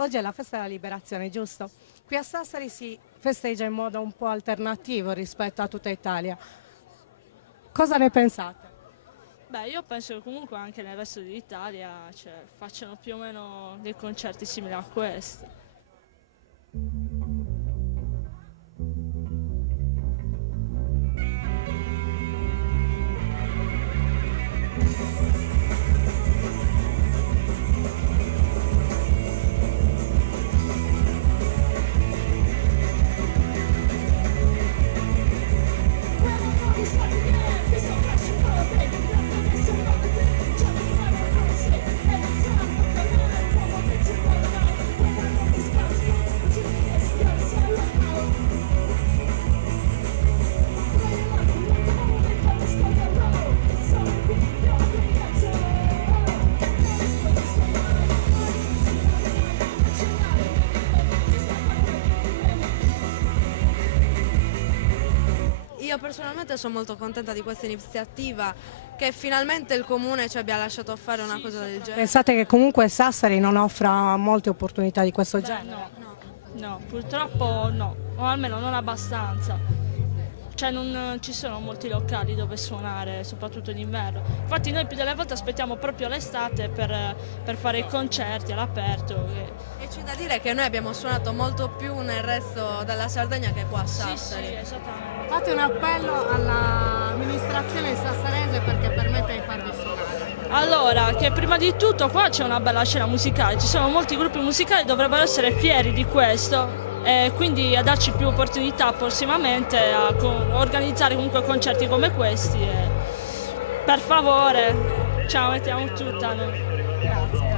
Oggi è la festa della liberazione, giusto? Qui a Sassari si festeggia in modo un po' alternativo rispetto a tutta Italia. Cosa ne pensate? Beh, io penso che comunque anche nel resto d'Italia facciano più o meno dei concerti simili a questi. Io personalmente sono molto contenta di questa iniziativa, che finalmente il comune ci abbia lasciato fare una cosa del genere. Pensate che comunque Sassari non offra molte opportunità di questo genere? No, purtroppo no, o almeno non abbastanza. Cioè non ci sono molti locali dove suonare, soprattutto in inverno. Infatti noi più delle volte aspettiamo proprio l'estate per fare i concerti all'aperto. E c'è da dire che noi abbiamo suonato molto più nel resto della Sardegna che qua a Sassari. Sì, esattamente. Fate un appello all'amministrazione sassarese perché permetta di farvi suonare. Allora, che prima di tutto qua c'è una bella scena musicale, ci sono molti gruppi musicali, dovrebbero essere fieri di questo. E quindi a darci più opportunità prossimamente a organizzare comunque concerti come questi. Per favore, ce la mettiamo tutta noi. Grazie.